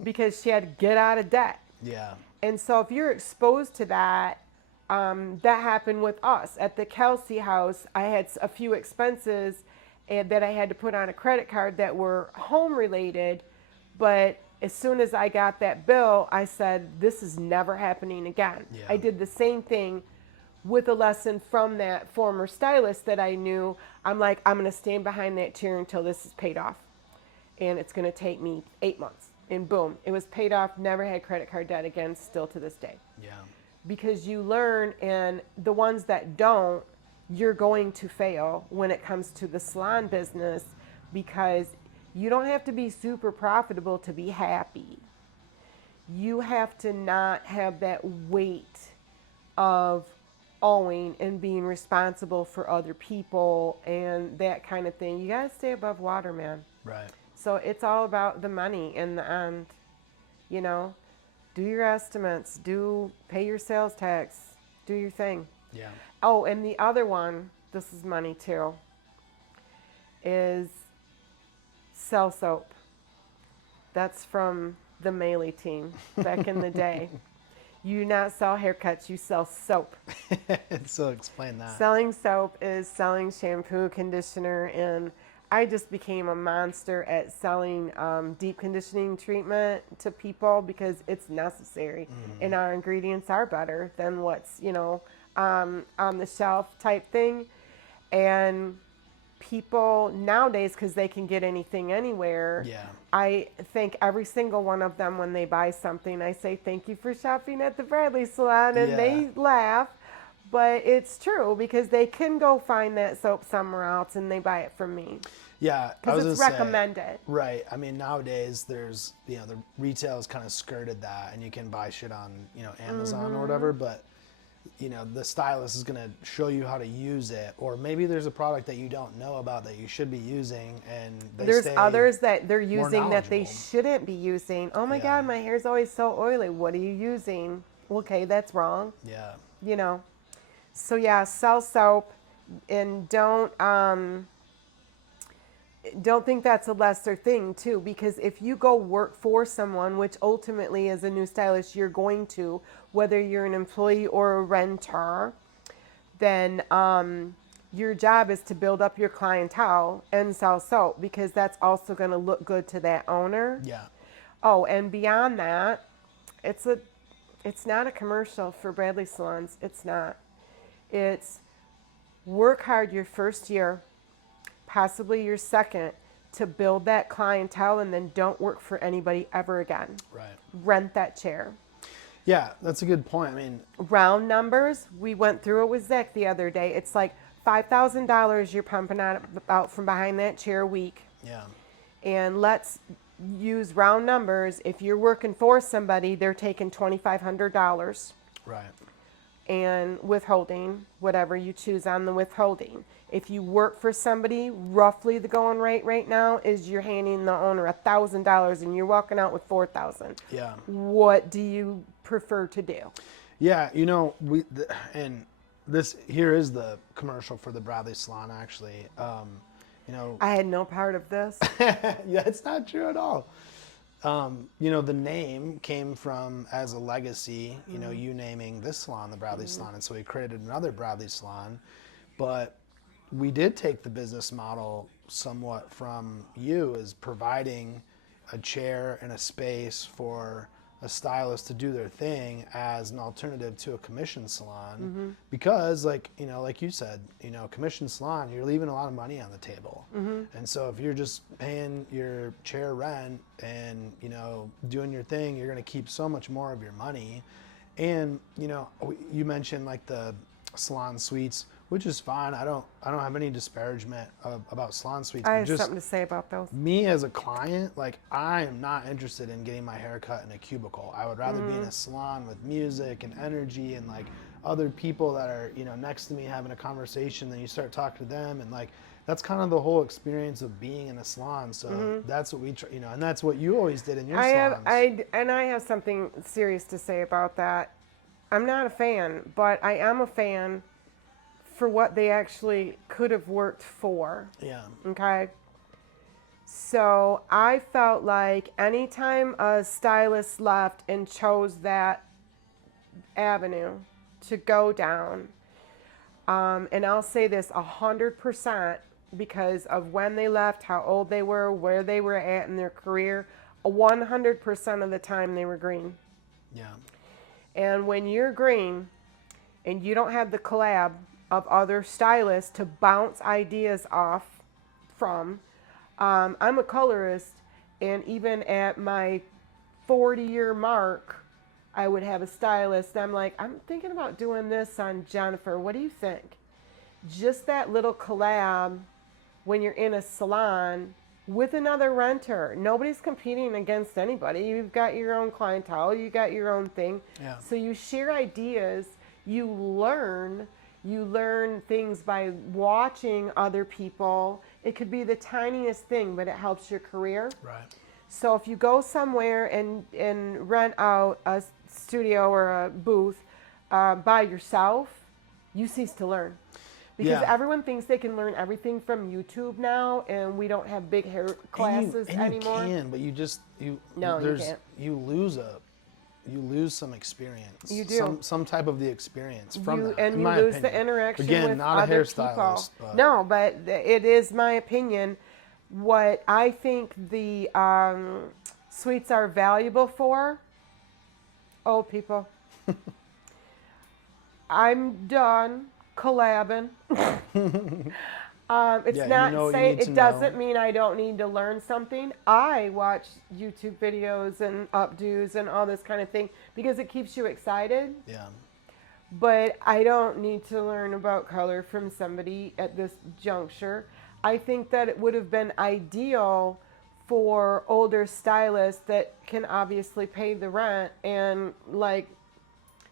because she had to get out of debt. Yeah. And so if you're exposed to that, that happened with us. At the Kelsey house, I had a few expenses that I had to put on a credit card that were home related, but as soon as I got that bill, I said, this is never happening again. Yeah. I did the same thing with a lesson from that former stylist that I knew. I'm like, I'm going to stand behind that chair until this is paid off. And it's going to take me 8 months. And boom, it was paid off, never had credit card debt again, still to this day. Yeah. Because you learn, and the ones that don't, you're going to fail when it comes to the salon business, because you don't have to be super profitable to be happy. You have to not have that weight of owing and being responsible for other people and that kind of thing. You got to stay above water, man. Right. So it's all about the money in the end. You know, do your estimates, pay your sales tax, do your thing. Yeah. Oh, and the other one, this is money too, is sell soap. That's from the Melee team back in the day. You do not sell haircuts, you sell soap. So explain that. Selling soap is selling shampoo, conditioner, and I just became a monster at selling deep conditioning treatment to people because it's necessary. And our ingredients are better than what's, on the shelf type thing. And people nowadays, because they can get anything anywhere, Yeah. I thank every single one of them when they buy something. I say, thank you for shopping at the Bradley Salon, and they laugh. But it's true, because they can go find that soap somewhere else and they buy it from me. Yeah, I because was it's gonna say, recommended. right. I mean, nowadays there's, the retail has kind of skirted that, and you can buy shit on, Amazon or whatever. But the stylist is gonna show you how to use it, or maybe there's a product that you don't know about that you should be using, and There's others that they're more using that they knowledgeable. shouldn't be using. Oh my Yeah. God, my hair's always so oily. What are you using? Okay, that's wrong. Yeah. You know. So yeah, sell soap, and don't think that's a lesser thing too, because if you go work for someone, which ultimately as a new stylist you're going to, whether you're an employee or a renter, then your job is to build up your clientele and sell soap, because that's also going to look good to that owner. Yeah. Oh, and beyond that, it's not a commercial for Bradley Salons. It's not. It's work hard your first year, possibly your second, to build that clientele, and then don't work for anybody ever again. Right. Rent that chair. Yeah, that's a good point. I mean, Round numbers, we went through it with Zach the other day. It's like $5,000 you're pumping out from behind that chair a week. yeah. And let's use round numbers. If you're working for somebody, they're taking $2,500 Right. and withholding, whatever you choose on the withholding. If you work for somebody, roughly the going rate right now is you're handing the owner $1,000 and you're walking out with $4,000. Yeah. What do you prefer to do? Yeah, and this here is the commercial for the Bradley Salon, actually. I had no part of this. Yeah, it's not true at all. The name came from, as a legacy, you naming this salon the Bradley Salon, and so we created another Bradley Salon. But we did take the business model somewhat from you, as providing a chair and a space for a stylist to do their thing as an alternative to a commission salon, because like you said, commission salon, you're leaving a lot of money on the table. And so if you're just paying your chair rent and doing your thing, you're going to keep so much more of your money. And you mentioned like the salon suites, which is fine. I don't have any disparagement about salon suites. I but have just something to say about those. me as a client, like, I am not interested in getting my hair cut in a cubicle. I would rather be in a salon with music and energy and like other people that are next to me having a conversation. Then you start talking to them, and like that's kind of the whole experience of being in a salon. So that's what we try, and that's what you always did in your salons. I have something serious to say about that. I'm not a fan, but I am a fan for what they actually could have worked for. Yeah. Okay. So I felt like anytime a stylist left and chose that avenue to go down, and I'll say this 100% because of when they left, how old they were, where they were at in their career, 100% of the time they were green. Yeah. And when you're green and you don't have the collab of other stylists to bounce ideas off from. I'm a colorist, and even at my 40-year mark, I would have a stylist. I'm like, I'm thinking about doing this on Jennifer. What do you think? Just that little collab when you're in a salon with another renter. Nobody's competing against anybody. You've got your own clientele. You got your own thing. Yeah. So you share ideas. You learn things by watching other people. It could be the tiniest thing, but it helps your career. Right. So if you go somewhere and rent out a studio or a booth by yourself, you cease to learn. Because everyone thinks they can learn everything from YouTube now, and we don't have big hair classes anymore. You can, but you can't. You lose some experience. You do. Some type of the experience from that. And in you my lose opinion. the interaction Again, with not a other hairstylist, people. but No, but it is my opinion. What I think the suites are valuable for, old people. I'm done collabing. It's not saying it doesn't mean I don't need to learn something. I watch YouTube videos and updos and all this kind of thing because it keeps you excited. Yeah. But I don't need to learn about color from somebody at this juncture. I think that it would have been ideal for older stylists that can obviously pay the rent and like,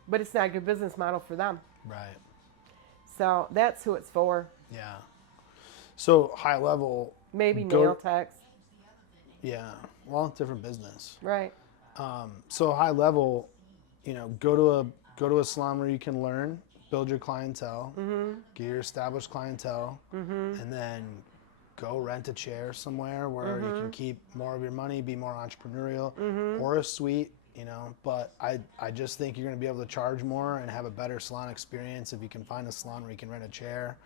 but it's not a good business model for them. Right. So that's who it's for. Yeah. So high level. Maybe nail techs. Yeah. Well, different business. Right. So high level, go to a salon where you can learn, build your clientele, get your established clientele, and then go rent a chair somewhere where you can keep more of your money, be more entrepreneurial, or a suite. But I just think you're going to be able to charge more and have a better salon experience if you can find a salon where you can rent a chair.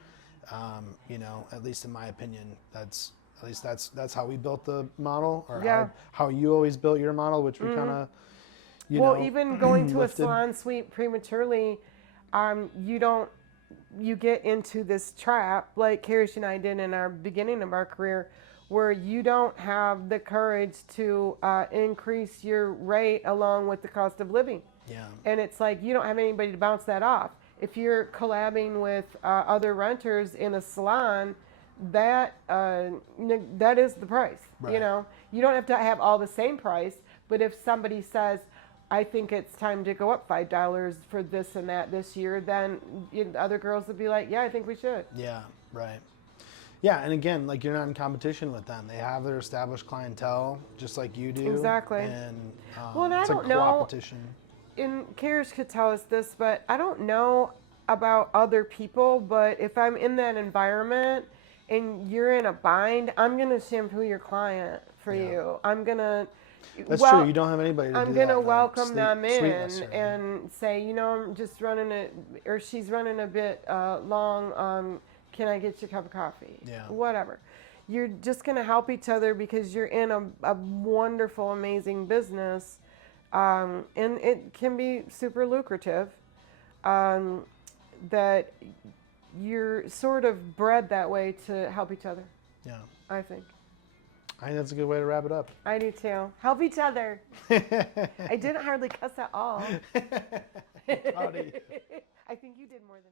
At least in my opinion, that's how we built the model, or how you always built your model, which we kind of, even going to lifted. a salon suite prematurely, you get into this trap like Kerri and I did in our beginning of our career, where you don't have the courage to increase your rate along with the cost of living. Yeah. And it's like you don't have anybody to bounce that off. If you're collabing with other renters in a salon, that is the price. Right. You don't have to have all the same price, but if somebody says, I think it's time to go up $5 for this and that this year, then other girls would be like, yeah, I think we should. Yeah, right. Yeah, and again, like you're not in competition with them. They have their established clientele, just like you do. Exactly. And and I it's don't a know. competition. And Kerri could tell us this, but I don't know about other people, but if I'm in that environment and you're in a bind, I'm going to shampoo your client for you. I'm going to... That's true. You don't have anybody to I'm do that. I'm going to welcome them in necessarily. and say, I'm just running or she's running a bit long. Can I get you a cup of coffee? Yeah. Whatever. You're just going to help each other because you're in a wonderful, amazing business. And it can be super lucrative. That you're sort of bred that way to help each other. Yeah. I think that's a good way to wrap it up. I do too. Help each other. I didn't hardly cuss at all. Proud of you. I think you did more than me.